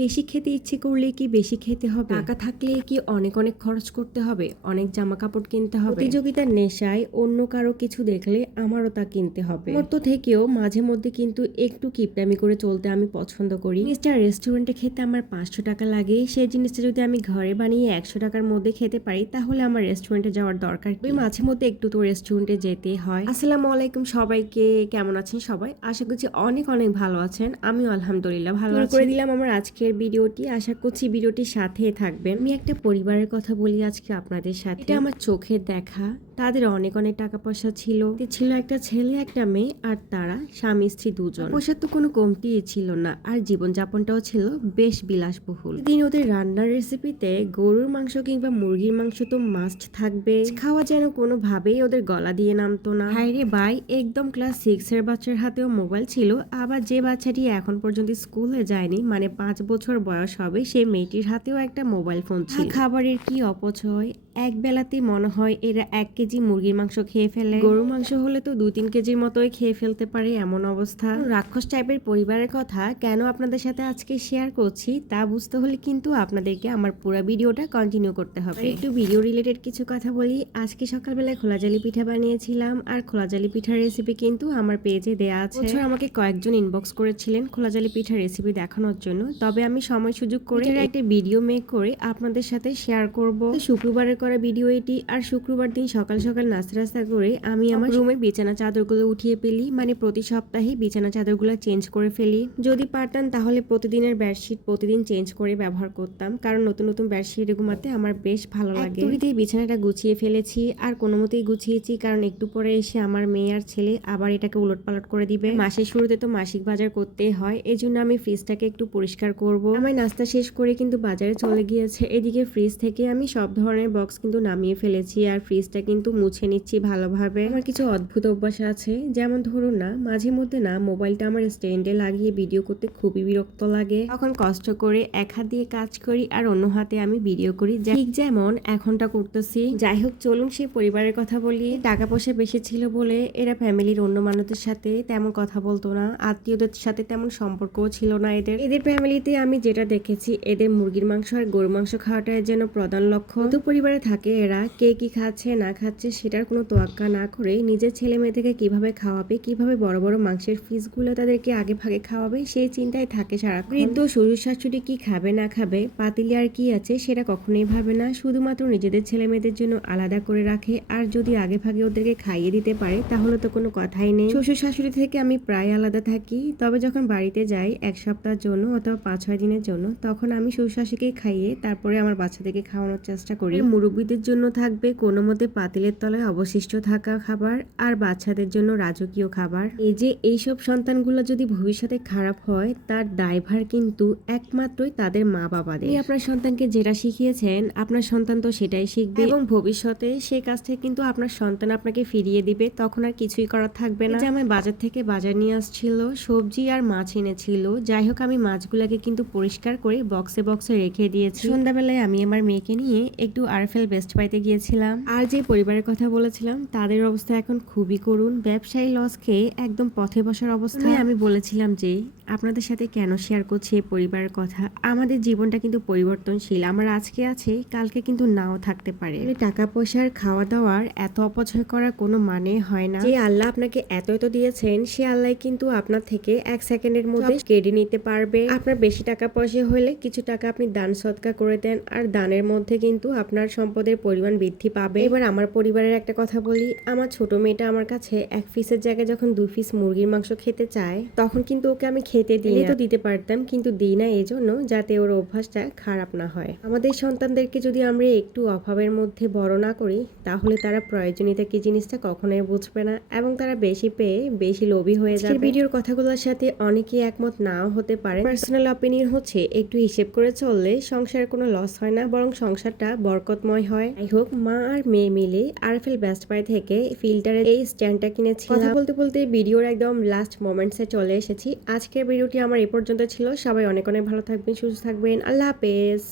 বেশি খেতে ইচ্ছে করলে কি বেশি খেতে হবে? টাকা থাকলে কি অনেক অনেক খরচ করতে হবে? অনেক জামা কাপড় কিনতে হবে? প্রতিযোগিতার নেশায় অন্য কারও কিছু দেখলে আমারও তা কিনতে হবে। মতো থেকেও মাঝে মধ্যে কিন্তু একটু কিপটামি করে চলতে আমি পছন্দ করি। জিনিসটা রেস্টুরেন্টে খেতে আমার পাঁচশো টাকা লাগে। সেই জিনিসটা যদি আমি ঘরে বানিয়ে একশো টাকার মধ্যে খেতে পারি তাহলে আমার রেস্টুরেন্টে যাওয়ার দরকার? ওই মাঝে মধ্যে একটু তো রেস্টুরেন্টে যেতে হয়। আসসালামু আলাইকুম সবাইকে। কেমন আছেন সবাই? আশা করছি অনেক অনেক ভালো আছেন। আমিও আলহামদুলিল্লাহ ভালো করে দিলাম আমার আজকের ভিডিওটি। আশা করছি ভিডিওটির সাথে থাকবেন। আমি একটা পরিবারের কথা বলি আজকে আপনাদের সাথে। এটা আমার চোখের দেখা। তাদের অনেক অনেক টাকা পয়সা ছিল ছিল একটা ছেলে, একটা মেয়ে আর তারা স্বামী, স্ত্রী দুজন। পয়সার তো কোনো কমতি ছিল না। আর জীবনযাপনটাও ছিল বেশ বিলাসবহুল। দিন ওদের রান্নার রেসিপিতে গরুর মাংস কিংবা মুরগির মাংস তো মাস্ট থাকবে। খাওয়া যেন কোনোভাবেই ওদের গলা দিয়ে নামতো না। হাইরে ভাই, একদম ক্লাস সিক্স এর বাচ্চার হাতেও মোবাইল ছিল। আবার যে বাচ্চাটি এখন পর্যন্ত স্কুলে যায়নি মানে পাঁচ বছর বয়স হবে সেই মেয়েটির হাতেও একটা মোবাইল ফোন ছিল। খাবারের কি অপচয়? এক বেলাতে মনে হয় এরা এক কেজি মুরগির মাংস খেয়ে ফেলে। গরুর মাংস হলে তো দু তিন কেজির মতোই খেয়ে ফেলতে পারে এমন অবস্থা। রাক্ষস টাইপের পরিবারের কথা কেন আপনাদের সাথে আজকে শেয়ার করছি তা বুঝতে হলে কিন্তু আপনাদেরকে আমার পুরো ভিডিওটা কন্টিনিউ করতে হবে। একটু ভিডিও রিলেটেড কিছু কথা বলি। আজকে সকালবেলায় খোলা জালি পিঠা বানিয়েছিলাম আর খোলা জালি পিঠার রেসিপি কিন্তু আমার পেজে দেয়া আছে। বছর আমাকে কয়েকজন ইনবক্স করেছিলেন খোলা জালি পিঠার রেসিপি দেখানোর জন্য। তবে আমি সময় সুযোগ করে একটা ভিডিও মেক করে আপনাদের সাথে শেয়ার করব। শুক্রবারের করা ভিডিও এটি আর শুক্রবার দিন সকাল সকাল নাস্তা রাস্তা করে আমি আমার রুমে বিছানা চাদরগুলো উঠিয়ে ফেলি মানে প্রতি সপ্তাহে বিছানা চাদরগুলো চেঞ্জ করে ফেলি। যদি পারতাম তাহলে প্রতিদিনের বেডশিট প্রতিদিন চেঞ্জ করে ব্যবহার করতাম কারণ নতুন নতুন বেডশিট ঘুমাতে আমার বেশ ভালো লাগে। বিছানাটা গুছিয়ে ফেলেছি আর কোনো মতেই গুছিয়েছি কারণ একটু পরে এসে আমার মেয়ে আর ছেলে আবার এটাকে উলট পালট করে দিবে। মাসের শুরুতে তো মাসিক বাজার করতেই হয় এই জন্য আমি ফ্রিজটাকে একটু পরিষ্কার করব। আমার নাস্তা শেষ করে কিন্তু বাজারে চলে গিয়েছে এদিকে ফ্রিজ থেকে আমি সব ধরনের বক্স কিন্তু নামিয়ে ফেলেছি আর ফ্রিজটা কিন্তু মুছে নিচ্ছি ভালোভাবে। আমার কিছু অদ্ভুত অভ্যাস আছে। যেমন ধরুন না, মাঝে মধ্যে না মোবাইলটা আমার স্ট্যান্ডে লাগিয়ে ভিডিও করতে খুবই বিরক্ত লাগে। তখন কষ্ট করে এক হাত দিয়ে কাজ করি আর অন্য হাতে আমি ভিডিও করি। ঠিক যেমন এখনটা করতেছি। যাই হোক, চলুন সেই পরিবারের কথা বলি। টাকা পয়সা বেশি ছিল বলে এরা ফ্যামিলির অন্য মানুষদের সাথে তেমন কথা বলতো না। আত্মীয়দের সাথে তেমন সম্পর্কও ছিল না এদের। এদের ফ্যামিলিতে আমি যেটা দেখেছি, এদের মুরগির মাংস আর গরুর মাংস খাওয়াটাই যেন প্রধান লক্ষ্য পরিবারে থাকে এরা কে কি খাচ্ছে না খাচ্ছে সেটার কোনো তোয়াক্কা না করে নিজের ছেলে মেয়েদেরকে কীভাবে খাওয়াবে কীভাবে বড় বড় মাংসের ফিসগুলো তাদেরকে আগে ভাগে খাওয়াবে সেই চিন্তায় থাকে সারাক্ষণ। বৃদ্ধ শ্বশুর শাশুড়ি কি খাবে না খাবে পাতিলে আর কি আছে সেটা কখনোই ভাবে না শুধুমাত্র নিজেদের ছেলে মেয়েদের জন্য আলাদা করে রাখে আর যদি আগে ভাগে ওদেরকে খাইয়ে দিতে পারে তাহলে তো কোনো কথাই নেই। শ্বশুর শাশুড়ি থেকে আমি প্রায় আলাদা থাকি তবে যখন বাড়িতে যাই এক সপ্তাহের জন্য অথবা পাঁচ ছয় দিনের জন্য তখন আমি শ্বশুর শাশুড়িকে খাইয়ে তারপরে আমার বাচ্চাদেরকে খাওয়ানোর চেষ্টা করি। মুরব্বীদের জন্য থাকবে কোনো মতে পাতিলের তলায় অবশিষ্ট থাকা খাবার আর বাচ্চাদের জন্য রাজকীয় খাবার। এই যে এইসব সন্তানগুলো যদি ভবিষ্যতে খারাপ হয়, তার দায়ভার কিন্তু একমাত্রই তাদের মা বাবাদের। আপনি আপনার সন্তানকে যেটা শিখিয়েছেন, আপনার সন্তান তো সেটাই শিখবে। এবং ভবিষ্যতে সে সেই কাজটা কিন্তু আপনার সন্তান আপনাকে ফিরিয়ে দিবে, তখন আর কিছুই করার থাকবে না। যে আমার বাজার থেকে বাজার নিয়ে আসছিল, সবজি আর মাছ এনেছিল। যাই হোক, আমি মাছগুলোকে কিন্তু পরিষ্কার করে বক্সে বক্সে রেখে দিয়েছি। সন্ধ্যাবেলায় আমি আমার মেয়েকে নিয়ে একটু আরফেল বেস্ট পাইতে গিয়েছিলাম। আর যে পরিবারের কথা বলেছিলাম তাদের অবস্থা এখন খুবই করুণ। ব্যবসায়ী লস খেয়ে একদম পথে বসার অবস্থায় আমি বলেছিলাম যে আপনাদের সাথে কেন শেয়ার করছি এই পরিবারের কথা? আমাদের জীবনটা কিন্তু পরিবর্তনশীল। আমার আজকে আছে কালকে কিন্তু নাও থাকতে পারে। টাকা পয়সার খাওয়া দাওয়ার এত অপচয় করার কোনো মানে হয় না। যে আল্লাহ আপনাকে এত এত দিয়েছেন সে আল্লাহ কিন্তু আপনার থেকে এক সেকেন্ডের মধ্যে কেড়ে নিতে পারবে। আপনার বেশি টাকা পয়সা হলে কিছু টাকা আপনি দান সৎকা করে দেন আর দানের মধ্যে কিন্তু আপনার সম্পদের পরিমাণ বৃদ্ধি পাবে। এবার আমার পরিবারের একটা কথা বলি। আমার ছোট মেয়েটা আমার কাছে এক পিসের জায়গায় যখন দুই পিস মুরগির মাংস খেতে চায় তখন কিন্তু ওকে আমি খেতে দিই তো দিতে পারতাম কিন্তু দিই না এই জন্য যাতে ওর অভ্যাসটা খারাপ না হয়। আমাদের সন্তানদেরকে যদি আমরা একটু অভাবের মধ্যে বড় না করি তাহলে তারা প্রয়োজনীয়তা কি জিনিসটা কখনোই বুঝবে না এবং তারা বেশি পেয়ে বেশি লোভী হয়ে যাবে। ভিডিওর কথাগুলোর সাথে অনেকেই একমত নাও হতে পারে। পার্সোনাল অপিনিয়ন হচ্ছে একটু হিসেব করে চললে সংসারের কোনো লস হয় না বরং সংসারটা বরকতময় হয়। যাই হোক, মা আর মেয়ে মিলে আরফেল বেস্ট বাই থেকে ফিল্টারের এই স্ট্যান্ডটা কিনেছি কথা বলতে বলতে ভিডিওর একদম লাস্ট মোমেন্টসে চলে এসেছি। আজকের ভিডিওটি আমার এ পর্যন্ত ছিল। সবাই অনেক অনেক ভালো থাকবেন, সুস্থ থাকবেন। আল্লাহ হাফেজ।